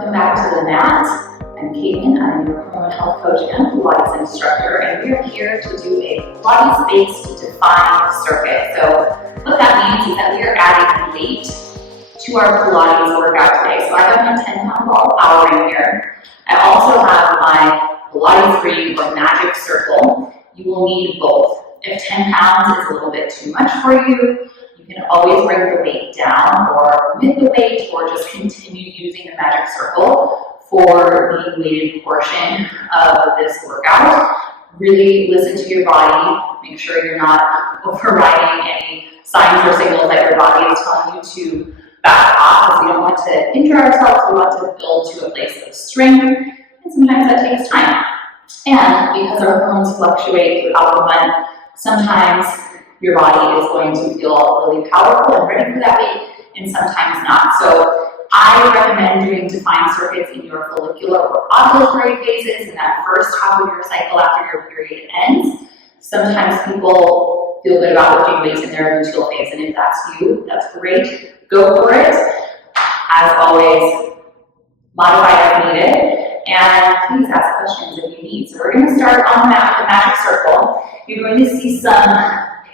Welcome back to the mat. I'm Caitlin. I'm your hormone health coach and Pilates instructor, and we are here to do a Pilates-based defined circuit. So what that means is that we are adding weight to our Pilates workout today. So I have my 10-pound ball powering here. I also have my Pilates ring or magic circle. You will need both. If 10 pounds is a little bit too much for you, you can always bring the weight down or limit the weight or just continue using the magic circle for the weighted portion of this workout. Really listen to your body. Make sure you're not overriding any signs or signals that your body is telling you to back off, because we don't want to injure ourselves. We want to build to a place of strength, and sometimes that takes time. And because our hormones fluctuate throughout the month, sometimes your body is going to feel really powerful and ready for that weight, and sometimes not. So I recommend doing defined circuits in your follicular or ovulatory phases in that first half of your cycle after your period ends. Sometimes people feel good about lifting weights in their luteal phase, and if that's you, that's great. Go for it. As always, modify as needed. And please ask questions if you need. So we're going to start on the mat with the magic circle. You're going to see some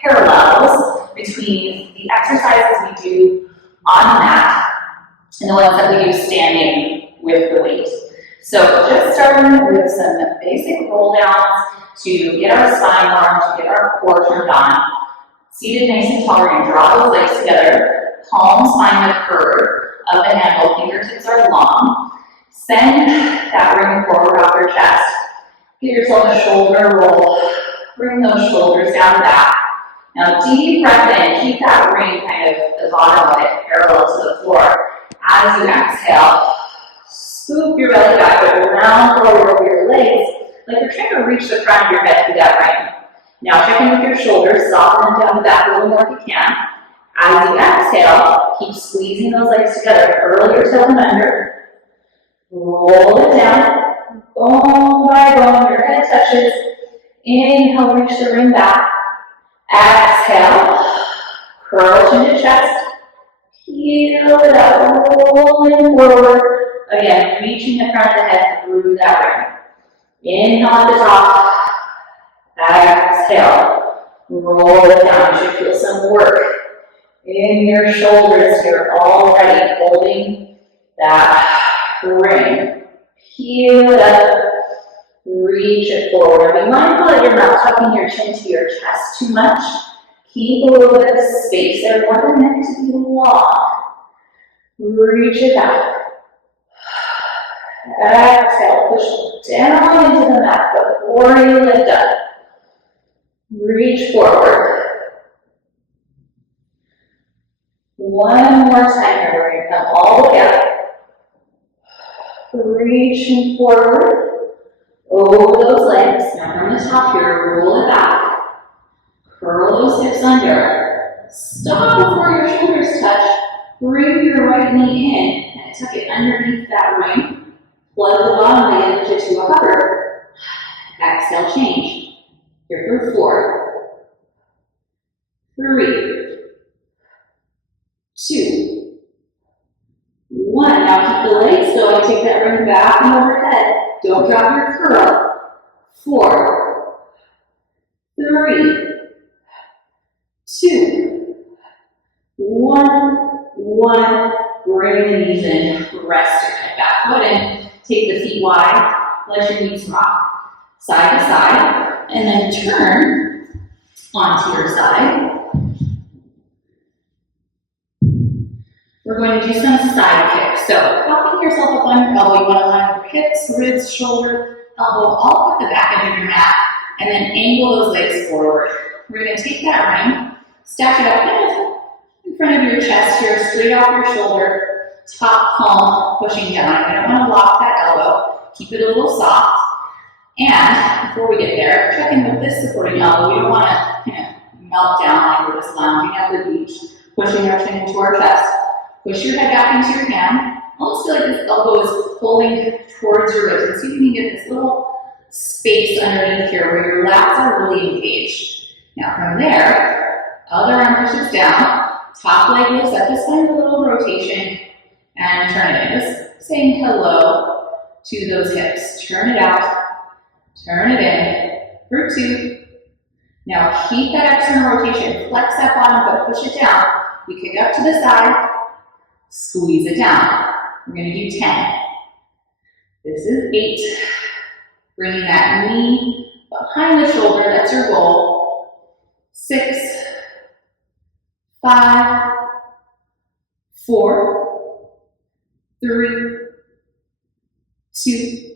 parallels between the exercises we do on the mat and the ones that we do standing with the weight. So just starting with some basic roll downs to get our spine warm, to get our core turned on. Seated nice and tall, we're going to draw those legs together. Palms find the curve of the handle, fingertips are long. Send that ring forward off your chest. Give yourself a shoulder roll. Bring those shoulders down back. Now deep breath in. Keep that ring kind of the bottom of it parallel to the floor. As you exhale, scoop your belly back, but round forward over your legs like you're trying to reach the front of your head through that ring. Now check in with your shoulders. Soften them down the back a little more if you can. As you exhale, keep squeezing those legs together. Curl your tailbone under. Roll it down, bone by bone, your head touches. Inhale, reach the ring back. Exhale, curl chin to chest. Heel it up, rolling forward. Again, reaching the front of the head through that ring. Inhale at the top. Exhale, roll it down. You should feel some work in your shoulders here already, holding that ring. Heel it up, reach it forward. Now be mindful that you're not tucking your chin to your chest too much. Keep a little bit of space there. You want the neck to be long. Reach it back. Exhale, push down into the mat before you lift up. Reach forward. One more time here. We're going to come all the way up. Reaching forward over those legs. Now from the top here, roll it back. Curl those hips under. Stop before your shoulders touch. Bring your right knee in and tuck it underneath that ring. Plug the bottom leg and lift it to a hover. Exhale, change. Here for 4, 3, 2, 1. Now keep the legs going. Take that ring back and overhead. Don't drop your curl. 4, 3, 2, 1. Bring the knees in. Rest your head back. Go ahead and take the feet wide. Let your knees rock side to side. And then turn onto your side. We're going to do some side kicks. So propping yourself up on your elbow, you want to line your hips, ribs, shoulder, elbow, all up the back edge of your mat, and then angle those legs forward. We're going to take that ring, stack it up kind of in front of your chest here, straight off your shoulder, top palm pushing down. You don't want to lock that elbow. Keep it a little soft. And before we get there, check in with this supporting elbow. We don't want to melt down like we're just lounging at the beach, pushing our chin into our chest. Push your head back into your hand. Almost feel like this elbow is pulling towards your ribs. And see if you can get this little space underneath here where your lats are really engaged. Now from there, other arm pushes down. Top leg lifts up, just find a little rotation. and turn it in. Just saying hello to those hips. Turn it out, turn it in for 2. Now keep that external rotation. Flex that bottom foot, push it down. We kick up to the side, squeeze it down. We're going to do 10. This is 8. Bringing that knee behind the shoulder, that's your goal. 6, 5, 4, 3, 2,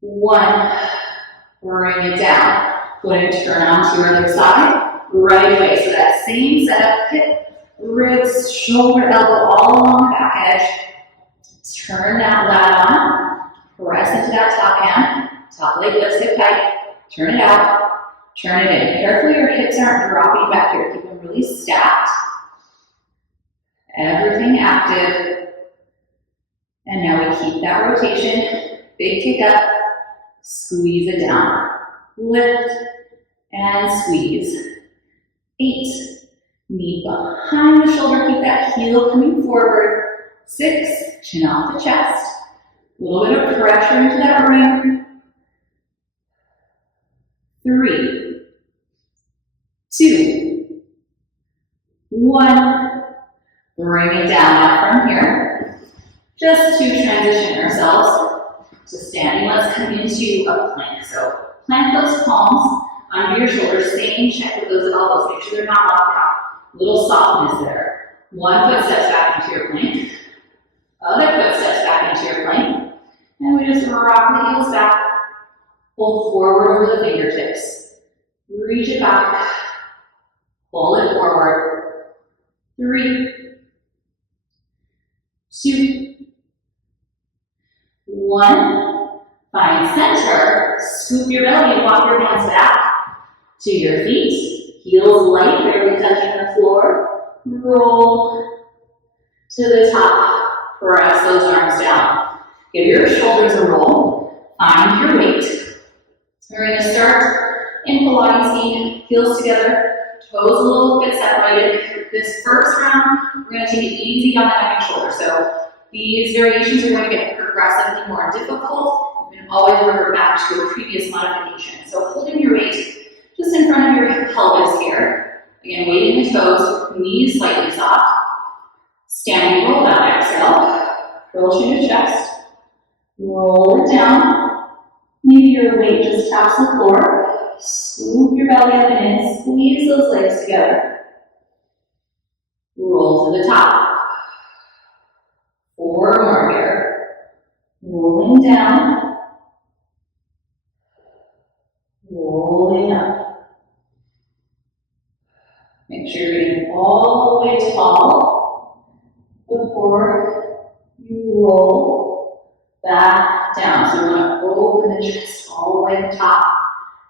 1. Bring it down. Go ahead and turn on to your other side right away. So that same setup, hip, ribs, shoulder, elbow, all along the back edge. Turn that lat on. Press into that top hand. Top leg lifts hip tight. Turn it out. Turn it in. Carefully, your hips aren't dropping back here. Keep them really stacked. Everything active. And now we keep that rotation. Big kick up. Squeeze it down. Lift and squeeze. 8. Knee behind the shoulder. Keep that heel coming forward. 6. Chin off the chest. A little bit of pressure into that ring. 3, 2, 1. Bring it down. Now from here, just to transition ourselves to standing, let's come into a plank. So plant those palms under your shoulders. Same check with those elbows. Make sure they're not locked out. Little softness there. One foot steps back into your plank. Other foot steps back into your plank. And we just rock the heels back. Pull forward over the fingertips. Reach it back. Pull it forward. 3, 2, 1. Find center. Scoop your belly and walk your hands back to your feet. Heels light, barely touching the floor. Roll to the top. Press those arms down. Give your shoulders a roll. Find your weight. We're going to start in Pilates, heels together, toes a little bit separated. This first round, we're going to take it easy on the neck and shoulder. So these variations are going to get progressively more difficult. You can always revert back to your previous modification. So holding your weight just in front of your pelvis here. Again, weight in the toes, knees slightly soft. Standing roll down, exhale. Curl chin to chest. Roll it down. Maybe your weight just taps the floor. Scoop your belly up and in. Squeeze those legs together. Roll to the top. 4 more here. Rolling down. Rolling up. Make sure you're getting all the way tall before you roll back down. So we're going to open the chest all the way to the top.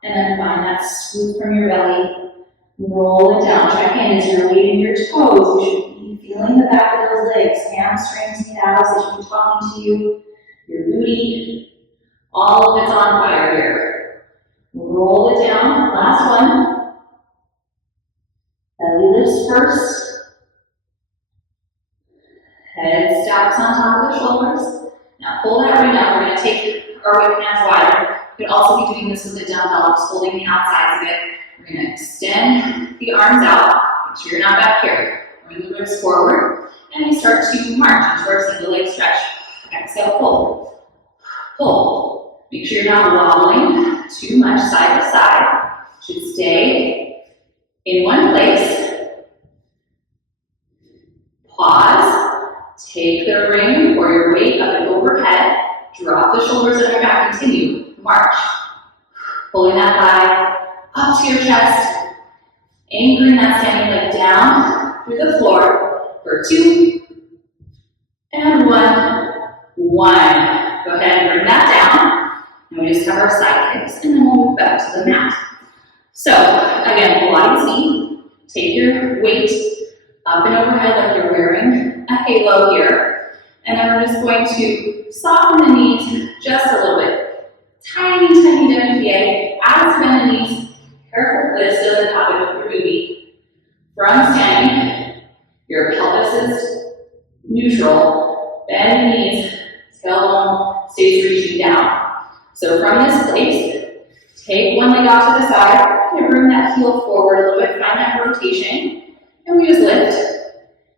And then find that scoop from your belly. Roll it down. Check in as you're weighting your toes. You should be feeling the back of those legs. Hamstrings, calves, they should be talking to you. Your booty. All of it's on fire here. Roll it down. Last one. Belly lifts first. Head stacks on top of the shoulders. Now pull that ring up. We're going to take our weight hands wider. You could also be doing this with a dumbbell, just holding the outsides of it. We're going to extend the arms out. Make sure you're not back here. Bring the ribs forward. And we start to march into our single leg stretch. Exhale, pull. Pull. Make sure you're not wobbling too much side to side. Should stay in one place. Pause. Take the ring or your weight up and overhead. Drop the shoulders on your back. Continue. March. Pulling that thigh up to your chest. Anchoring that standing leg down through the floor for 2 and 1. 1. Go ahead and bring that down. And we just have our side kicks and then we'll move back to the mat. So again, Pilates. Take your weight up and overhead like you're wearing a halo here. And then we're just going to soften the knees just a little bit. Tiny, tiny WPA. As you bend the knees, careful that it still doesn't happen with your booty. From standing, your pelvis is neutral, bend the knees, tailbone stays reaching down. So from this place, take one leg out to the side, kind of bring that heel forward a little bit, find that rotation, and we just lift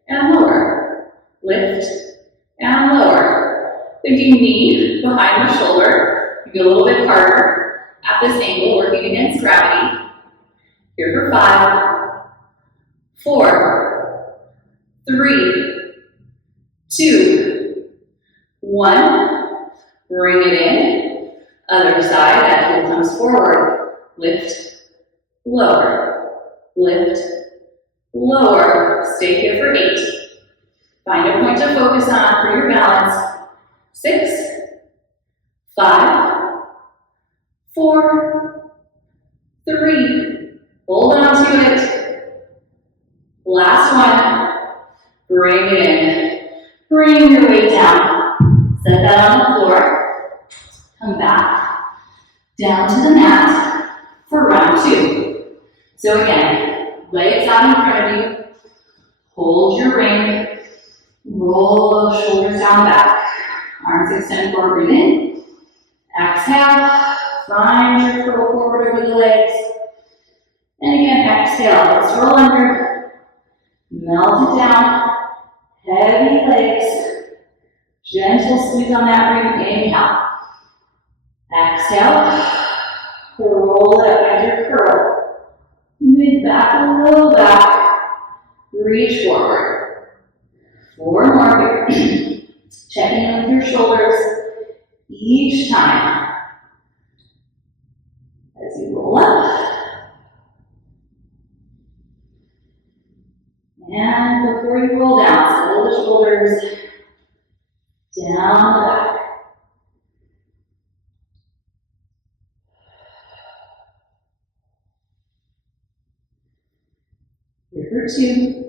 and lower, lift and lower. Thinking knee behind the shoulder, maybe a little bit harder at this angle, working against gravity. Here for 5, 4, 3, 2, 1. Bring it in. Other side, that heel comes forward. Lift, lower, lift, lower. Stay here for 8. Find a point to focus on for your balance. 6, 5, 4, 3. Hold on to it. Last one. Bring it in. Bring your weight down. Set that on the floor. Come back down to the mat for round 2. So again, legs out in front of you. Hold your ring. Roll those shoulders down back. Arms extend forward, breathe in. Exhale. Find your curl forward over the legs. And again, exhale. Let's roll under. Melt it down. Heavy legs. Gentle squeeze on that ring. Inhale. Exhale. Roll it up as your curl. Mid back, low back. Reach forward. 4 more here. Checking in with your shoulders each time. As you roll up. And before you roll down, settle the shoulders down the back. Here for 2.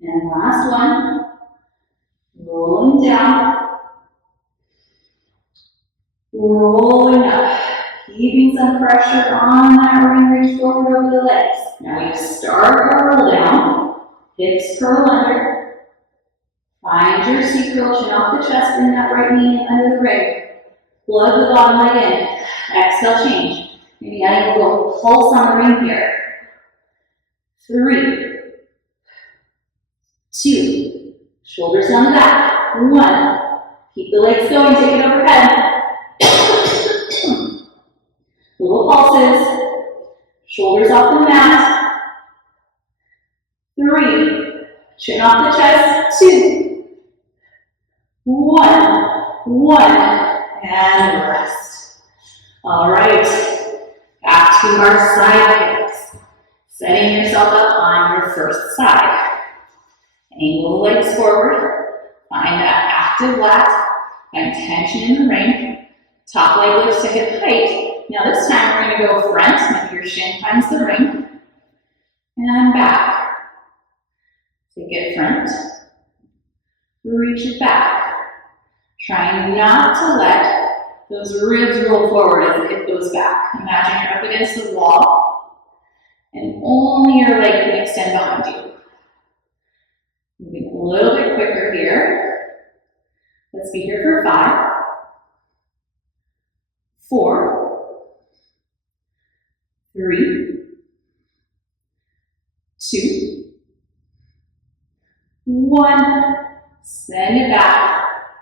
And last one. Rolling down. Rolling up. Keeping some pressure on that ring. Reach forward over the legs. Now you start our roll down. Hips curl under. Find your C curl, chin off the chest, bring that right knee in under the ring. Plug the bottom leg in. Exhale, change. Maybe adding a little pulse on the ring here. 3, 2, shoulders down the back. 1, keep the legs going, take it overhead. Little pulses. Shoulders off the mat. 3, chin off the chest. 2, 1, and rest. All right, back to our side kicks. Setting yourself up on your first side. Angle the legs forward. Find that active lat. Find tension in the ring. Top leg lifts to hip height. Now this time we're going to go front. Maybe your shin finds the ring. And back. Take it front. Reach it back. Trying not to let those ribs roll forward as the hip goes back. Imagine you're up against the wall and only your leg can extend behind you. Moving a little bit quicker here. Let's be here for 5, 4, 3, 2, 1. Send it back.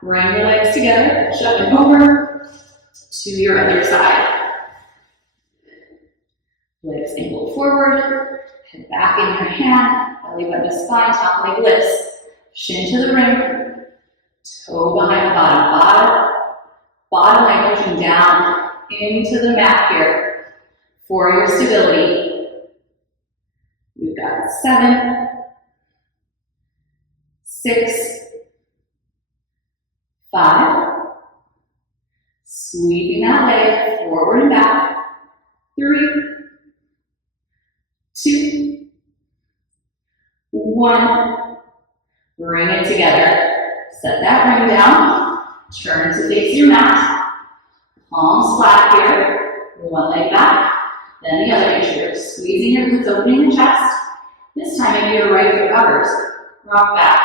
Bring your legs together, shove it over to your other side. Legs angled forward, head back in your hand, belly button to spine, top leg lifts. Shin to the ring, toe behind the bottom leg pushing down into the mat here for your stability. We've got 7, 6, 5, sweeping that leg forward and back. 3, 2, 1. Bring it together. Set that ring down. Turn to face your mat. Palms flat here. One leg back, then the other inch here. Squeezing your glutes, opening the chest. This time, maybe your right foot hovers. Rock back.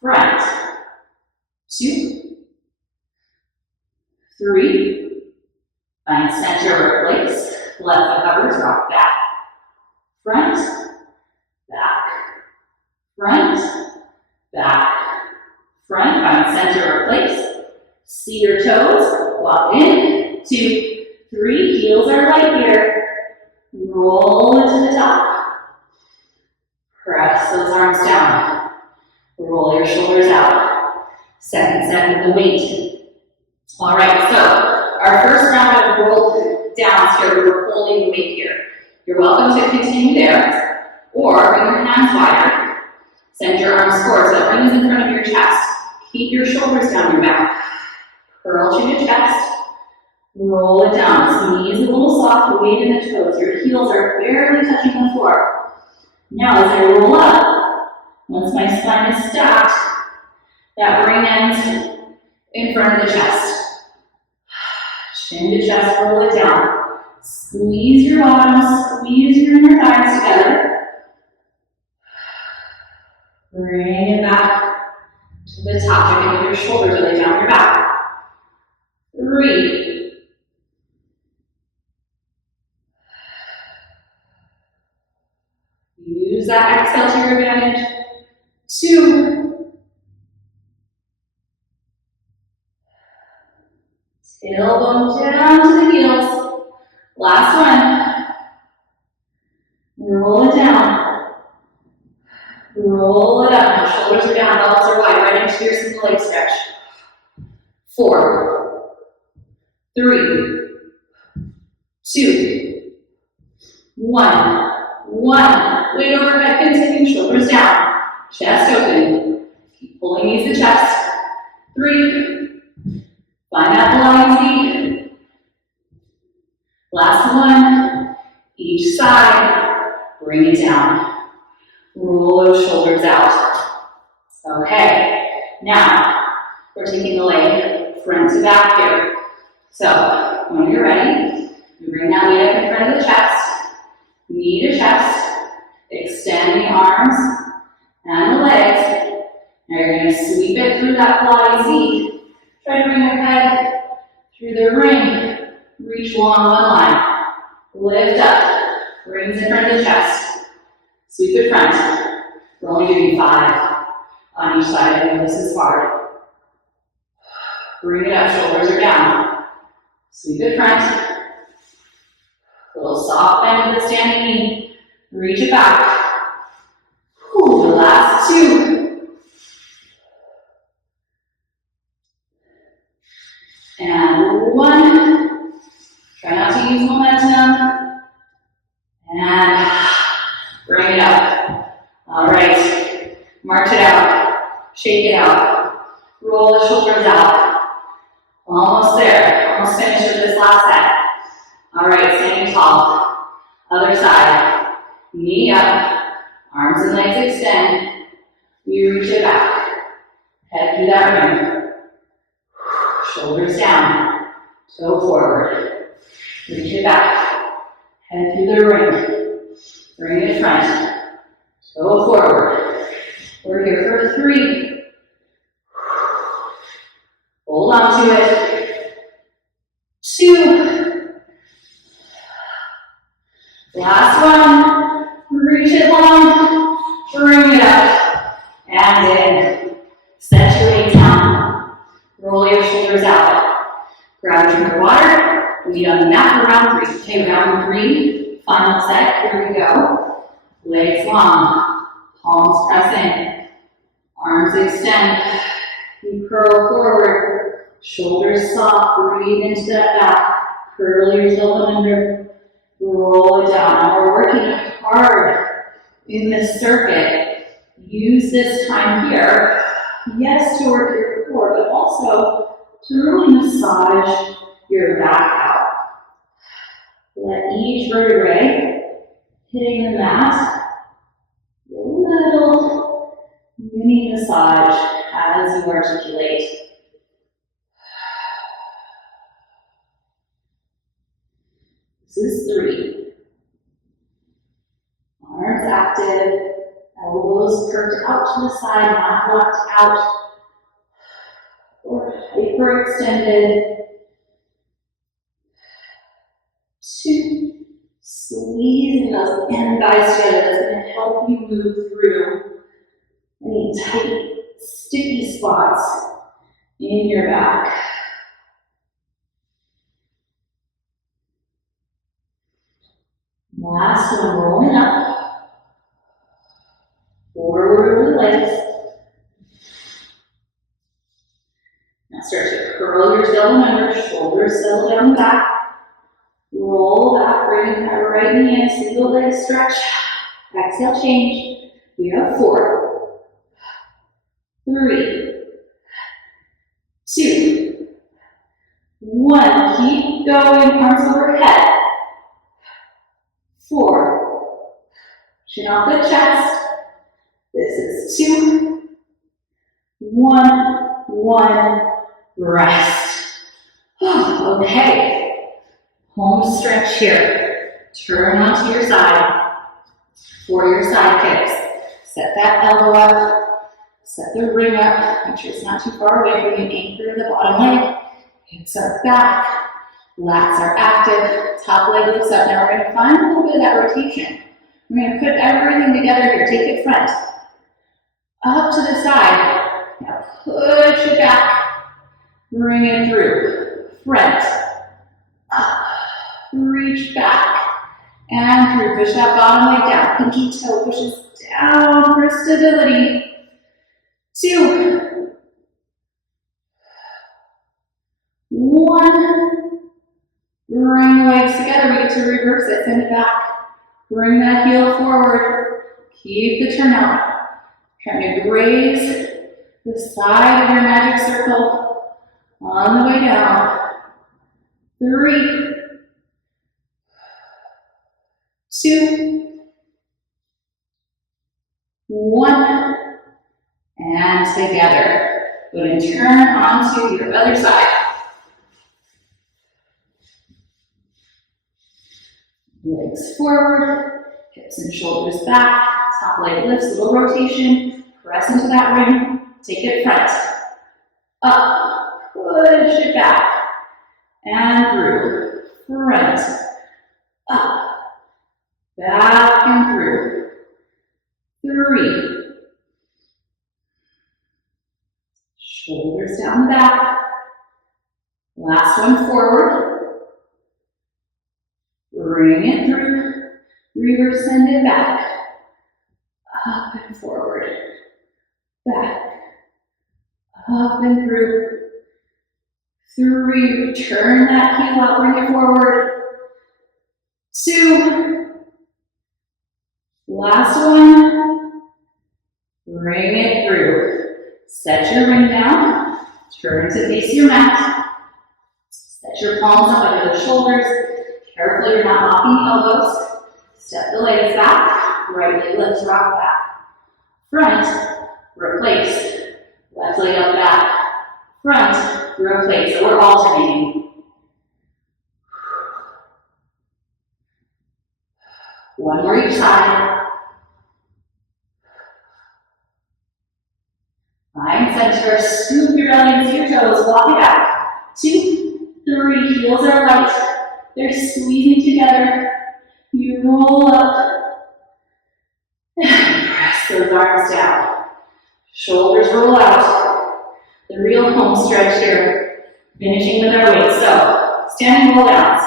Front. 2, 3. Find center, replace. Left foot hovers, rock back. Front, back. Front, back. Front, find center, replace. See your toes, walk in. 2, 3, heels are light here. Roll it to the top. Press those arms down. Roll your shoulders out. Second set with the weight. All right, so our first round of roll downs here, we're holding the weight here. You're welcome to continue there, or bring your hands wider. Send your arms forward, so that ring is in front of your chest. Keep your shoulders down your back. Curl to your chest. Roll it down. Knees a little soft, weight in the toes. Your heels are barely touching the floor. Now as I roll up, once my spine is stacked, that ring ends in front of the chest. Chin to chest, roll it down. Squeeze your bottom, squeeze your inner thighs together. Bring it back to the top. You're going to your shoulders lay down your back. 3. Use that exhale to your advantage. 2. Tailbone down to the heels. Last one. Roll it down. Roll it up. Now shoulders are down, elbows are wide, right into your single leg stretch. 4, 3, 2, 1. 1. Weight overhead, continue, shoulders down. Chest open. Keep pulling knees to chest. 3. Find that Pilates seat. Last one. Each side. Bring it down. Roll those shoulders out. Okay. Now, we're taking the leg front to back here. So, when you're ready, you bring that weight up in front of the chest. Knee to chest, extend the arms and the legs. Now you're going to sweep it through that Pilates seat. Try to bring your head through the ring. Reach along one line. Lift up. Rings in front of the chest. Sweep it front. We're only doing 5 on each side. I know this is hard. Bring it up. Shoulders are down. Sweep it front. A little soft bend with the standing knee. Reach it back. Ooh, the last 2. And 1. Try not to use momentum. And bring it up. All right. March it out. Shake it out. Roll the shoulders out. Almost there. Almost finished with this last set. All right, standing tall. Other side. Knee up. Arms and legs extend. We reach it back. Head through that ring. Shoulders down. Toe forward. Reach it back. Head through the ring. Bring it front. Toe forward. We're here for 3. Hold on to it. 2. Last one. Reach it long. Bring it up. And in. Set your weight down. Roll your shoulders out. Grab a drink of water. We'll meet on the mat for round 3. Okay, round 3. Final set. Here we go. Legs long. Palms press in. Arms extend. You curl forward. Shoulders soft. Breathe into that back. Curl your tailbone under. Roll it down. Now we're working hard in this circuit. Use this time here, yes, to work your core, but also to really massage your back out. Let each vertebrae hitting the mat a little mini massage as you articulate. is 3. Arms active, elbows perked out to the side, not locked out or hyperextended. 2. Squeezing those end thighs together. That's going to help you move through any tight, sticky spots in your back. Last one, rolling up. Forward with the legs. Now start to curl your tailbone under, shoulders settle down back. Roll back, bring that right knee in, single leg stretch. Exhale, change. We have 4, 3, 2, 1. Keep going, arms overhead. 4. Chin off the chest. This is 2, 1, 1. Rest. Okay. Home stretch here. Turn onto your side for your side kicks. Set that elbow up. Set the ring up. Make sure it's not too far away from you. Anchor the bottom leg. Hips are back. Lats are active. Top leg lifts up. Now we're going to find a little bit of that rotation. We're going to put everything together here. Take it front. Up to the side. Now push it back. Bring it through. Front. Up. Reach back. And through. Push that bottom leg down. Pinky toe pushes down for stability. 2, 1. Bring the legs together. We get to reverse it. Send it back. Bring that heel forward. Keep the turn out. Trying to graze the side of your magic circle on the way down. 3, 2, 1. And together. Go ahead and turn onto your other side. Legs forward, hips and shoulders back, top leg lifts, little rotation, press into that ring, take it front, up, push it back, and through, front, up, back and through, 3, shoulders down the back, last one forward, bring it through, reverse send it back, up and forward, back, up and through, 3, turn that heel out, bring it forward, 2, last one, bring it through, set your ring down, turn to face your mat, set your palms up under the shoulders. Carefully, you're not locking the elbows. Step the legs back. Right leg lifts, rock back. Front, replace. Left leg up, back. Front, replace. So we're alternating. One more each side. Find center. Scoop your belly into your toes. Walk it back. 2, 3. Heels are light. They're squeezing together. You roll up and press those arms down. Shoulders roll out. The real home stretch here. Finishing with our weights. So, standing roll downs.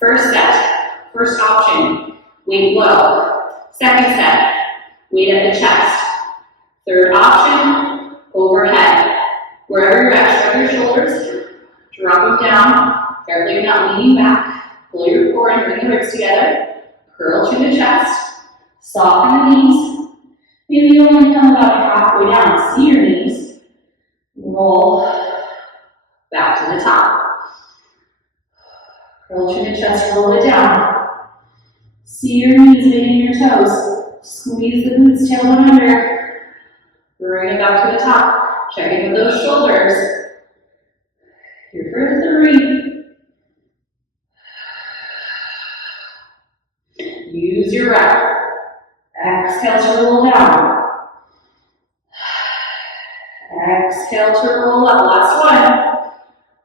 First set, first option, weight low. Second set, weight at the chest. Third option, overhead. Wherever you're at, shrug your shoulders. Drop them down. Carefully, you're not leaning back. Pull your core and bring the ribs together. Curl to the chest. Soften the knees. Maybe you only come about halfway down. See your knees. Roll back to the top. Curl to the chest, roll it down. See your knees meeting your toes. Squeeze the glutes, tailbone under. Bring it back to the top. Check in with those shoulders. Here for 3. Exhale to roll down. Exhale to roll up. Last one.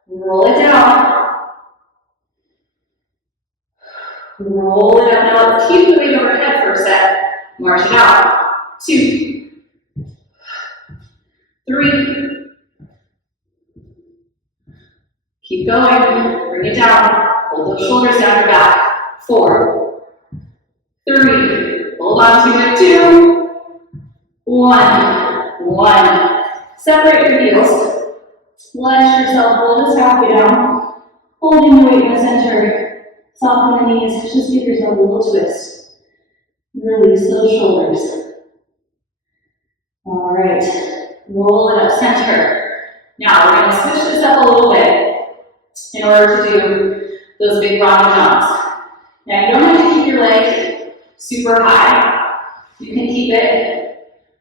Roll it down. Roll it up. Now let's keep the weight overhead for a set. March it out. 2, 3. Keep going. Bring it down. Hold those shoulders down your back. 4, 3. Hold on to it. 2, 1. Separate your heels. Let yourself roll this halfway down. Holding the weight in the center. Soften the knees. Just give yourself a little twist. Release those shoulders. All right. Roll it up center. Now we're going to switch this up a little bit in order to do those big round jumps. Now you don't have to keep your leg super high. You can keep it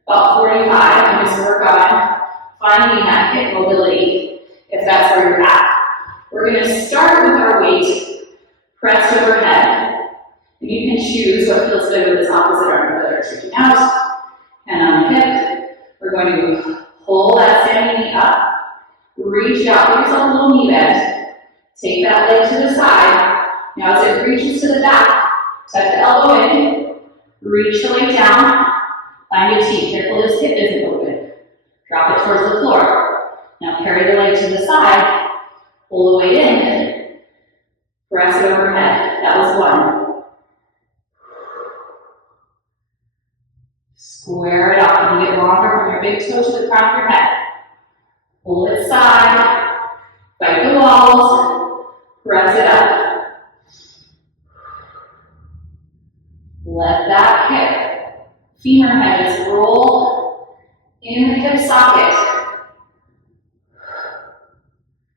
about 45 and just work on finding that hip mobility if that's where you're at. We're going to start with our weight pressed overhead. And you can choose what feels good with this opposite arm, whether it's reaching out and on the hip. We're going to pull that standing knee up, reach out, give yourself a little knee bend. Take that leg to the side. Now as it reaches to the back, tuck the elbow in, reach the leg down, find your T. Careful this hip isn't open. Drop it towards the floor. Now carry the leg to the side, pull the weight in, press it overhead. That was 1. Square it up and you get longer from your big toe to the crown of your head. Pull it side, fight the walls, press it up. Let that hip, femur head just roll in the hip socket.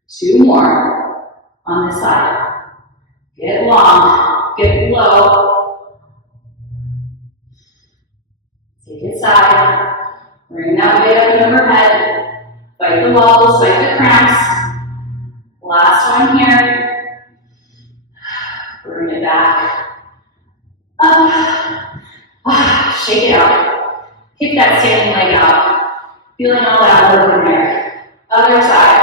2 more on this side. Get long, get low. Take it side, bring that weight up and overhead, fight the walls, fight the cramps. Last one here. Bring it back. Up. Shake it out. Kick that standing leg out. Feeling all that work in there. Other side.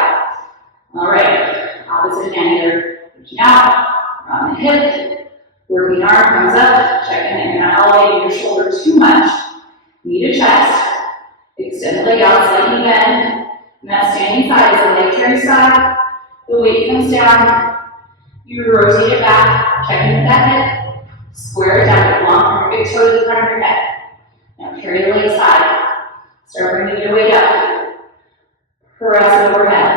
All right. Opposite hand here. Reaching out. On the hip. Working arm comes up. Checking that you're not elevating your shoulder too much. Knee to chest. Extend the leg out, slightly bend. And that standing side is the leg carry side. The weight comes down. You rotate it back. Checking with that hip. Square it down. Get long from your big toe to the front of your head. Now carry the leg side. Start bringing your weight up. Press it overhead.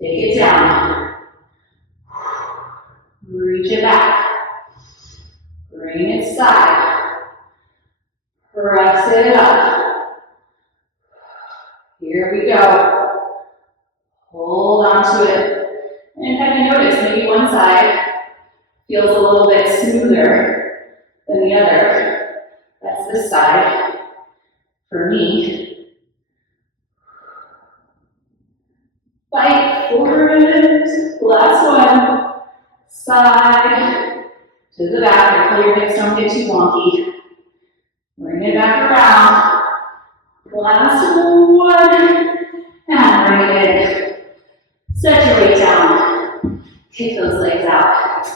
Take it down. Reach it back. Bring it side. Press it up. Here we go. Hold on to it. And kind of notice maybe one side feels a little bit smoother than the other. That's this side for me. Fight for it. Last one. Side to the back. Careful your hips don't get too wonky. Bring it back around. Last one. And bring it in. Set your weight down. Kick those legs out.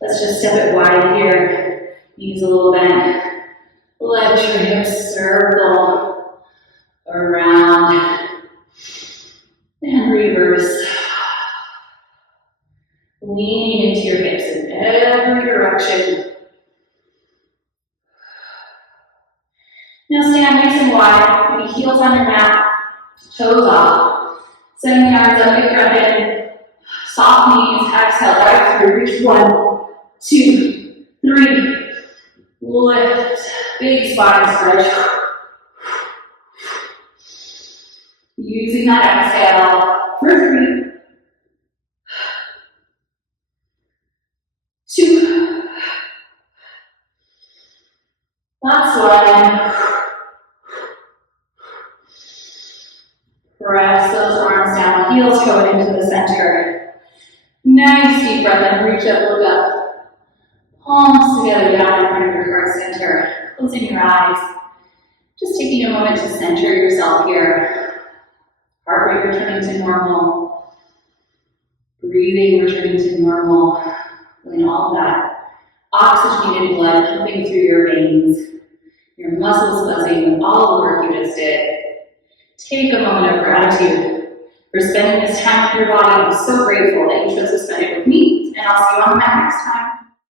Let's just step it wide here. Use a little bend. Let your hips circle around. And reverse. Lean into your hips in every direction. Now stand nice and wide, maybe heels on your mat, toes off. Send the arms up, big breath in. Soft knees, exhale, right through. Reach 1, 2, 3. Lift, big spine stretch. Using that exhale for 3, 2. Last one. Press those arms down, heels going into the center. Nice deep breath in, reach up, look up. palms together down in front of your heart center, closing your eyes. Just taking a moment to center yourself here. Heart rate returning to normal. Breathing returning to normal. Feeling all that oxygenated blood pumping through your veins. Your muscles buzzing with all the work you just did. Take a moment of gratitude for spending this time with your body. I'm so grateful that you chose to spend it with me, and I'll see you on the mat next time.